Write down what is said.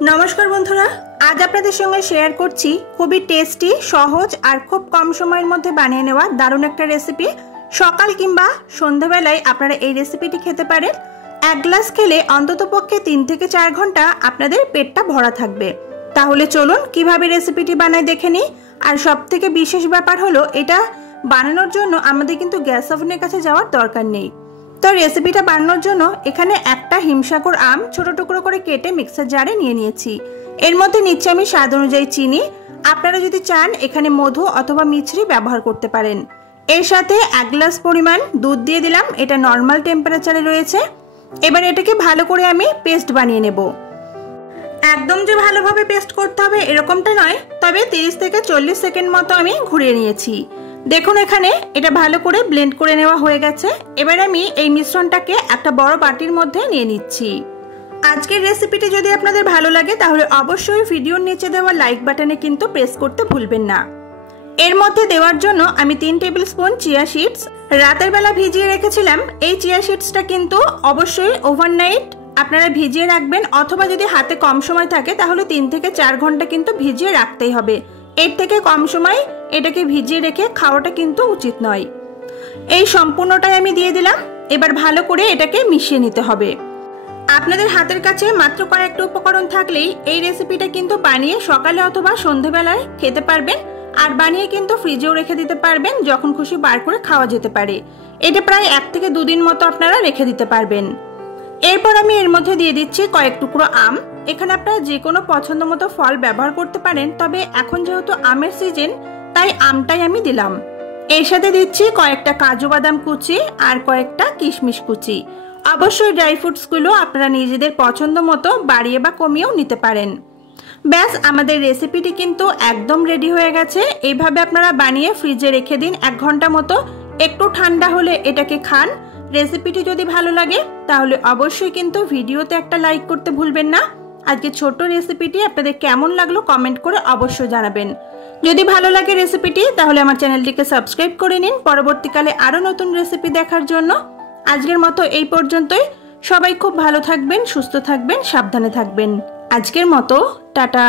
नमस्कार बंधुरा आज आपनादेर संगे शेयर करছি খুবই টেস্টি সহজ আর খুব কম সময়ের মধ্যে বানিয়ে নেওয়া দারুণ একটা রেসিপি। সকাল কিংবা সন্ধ্যাবেলায় আপনারা এই রেসিপিটি খেতে পারেন। এক গ্লাস খেলে অন্ততপক্ষে 3 থেকে 4 ঘন্টা আপনাদের পেটটা ভরা থাকবে। তাহলে চলুন কিভাবে রেসিপিটি বানাই দেখে নিই। আর সবথেকে বিশেষ ব্যাপার হলো এটা বানানোর জন্য আমাদের কিন্তু গ্যাস ওভেনের কাছে যাওয়ার দরকার নেই। তো রেসিপিটা বানানোর জন্য এখানে একটা হিমসাগর আম ছোট টুকরো করে কেটে মিক্সার জারে নিয়ে নিয়েছি। এর মধ্যে নিচ্ছি আমি স্বাদ অনুযায়ী চিনি। আপনারা যদি চান এখানে মধু অথবা মিছরি ব্যবহার করতে পারেন। এর সাথে 1 গ্লাস পরিমাণ দুধ দিয়ে দিলাম, এটা নরমাল টেম্পারেচারে রয়েছে। এবার এটাকে ভালো করে আমি পেস্ট বানিয়ে নেব। একদম যে ভালোভাবে পেস্ট করতে হবে এরকমটা নয়, তবে 30 থেকে 40 সেকেন্ড মতো আমি ঘুরিয়ে নিয়েছি। দেখুন এখানে এটা ভালো করে ব্লেন্ড করে নেওয়া হয়ে গেছে। এবার আমি এই মিশ্রণটাকে একটা বড় বাটির মধ্যে নিয়ে নিচ্ছি। আজকের রেসিপিটি যদি আপনাদের ভালো লাগে তাহলে অবশ্যই ভিডিওর নিচে দেওয়া লাইক বাটনে কিন্তু প্রেস করতে ভুলবেন না। এর মধ্যে দেওয়ার জন্য আমি 3 টেবিল স্পুন চিয়া সিডস রাতের বেলা ভিজিয়ে রেখেছিলাম। এই চিয়া সিডসটা কিন্তু অবশ্যই ওভারনাইট আপনারা ভিজিয়ে রাখবেন, অথবা যদি হাতে কম সময় থাকে তাহলে 3 থেকে 4 ঘন্টা কিন্তু ভিজিয়ে রাখতেই হবে। এর থেকে কম সময় এটাকে ভিজিয়ে রেখে খাওয়াটা কিন্তু উচিত নয়। এই সম্পূর্ণটাই আমি দিয়ে দিলাম। এবার ভালো করে এটাকে মিশিয়ে নিতে হবে। আপনাদের হাতের কাছে মাত্র কয়েকটা উপকরণ থাকলেই এই রেসিপিটা কিন্তু বানিয়ে সকালে অথবা সন্ধ্যাবেলায় খেতে পারবেন। আর বানিয়ে কিন্তু ফ্রিজেও রেখে দিতে পারবেন, যখন খুশি বার করে খাওয়া যেতে পারে। এটা প্রায় 1 থেকে 2 দিন মতো আপনারা রেখে দিতে পারবেন। এরপর আমি এর মধ্যে দিয়ে দিচ্ছি কয়েক টুকরো আম। এখানে আপনারা যে কোনো পছন্দ মতো ফল ব্যবহার করতে পারেন, তবে এখন যেহেতু আমের সিজন তাই আমটাই আমি দিলাম। এর সাথে দিচ্ছি কয়েকটা কাজু বাদাম কুচি আর কয়েকটা কিশমিশ কুচি। অবশ্যই ড্রাই ফ্রুটসগুলো আপনারা নিজেদের পছন্দ মতো বাড়িয়ে বা কমিয়েও নিতে পারেন। ব্যাস আমাদের রেসিপিটি কিন্তু একদম রেডি হয়ে গেছে। এইভাবে আপনারা বানিয়ে ফ্রিজে রেখে দিন 1 ঘন্টা মতো। একটু ঠান্ডা হলে এটাকে খান। রেসিপিটি যদি ভালো লাগে তাহলে অবশ্যই কিন্তু ভিডিওতে একটা লাইক করতে ভুলবেন না। আজকে ছোট রেসিপিটি আপনাদের কেমন লাগলো কমেন্ট করে অবশ্যই জানাবেন। যদি ভালো লাগে রেসিপিটি তাহলে আমার চ্যানেলটিকে সাবস্ক্রাইব করে নিন পরবর্তীকালে আরো নতুন রেসিপি দেখার জন্য। আজকের মতো এই পর্যন্তই। সবাই খুব ভালো থাকবেন, সুস্থ থাকবেন, সাবধানে থাকবেন। আজকের মতো টাটা।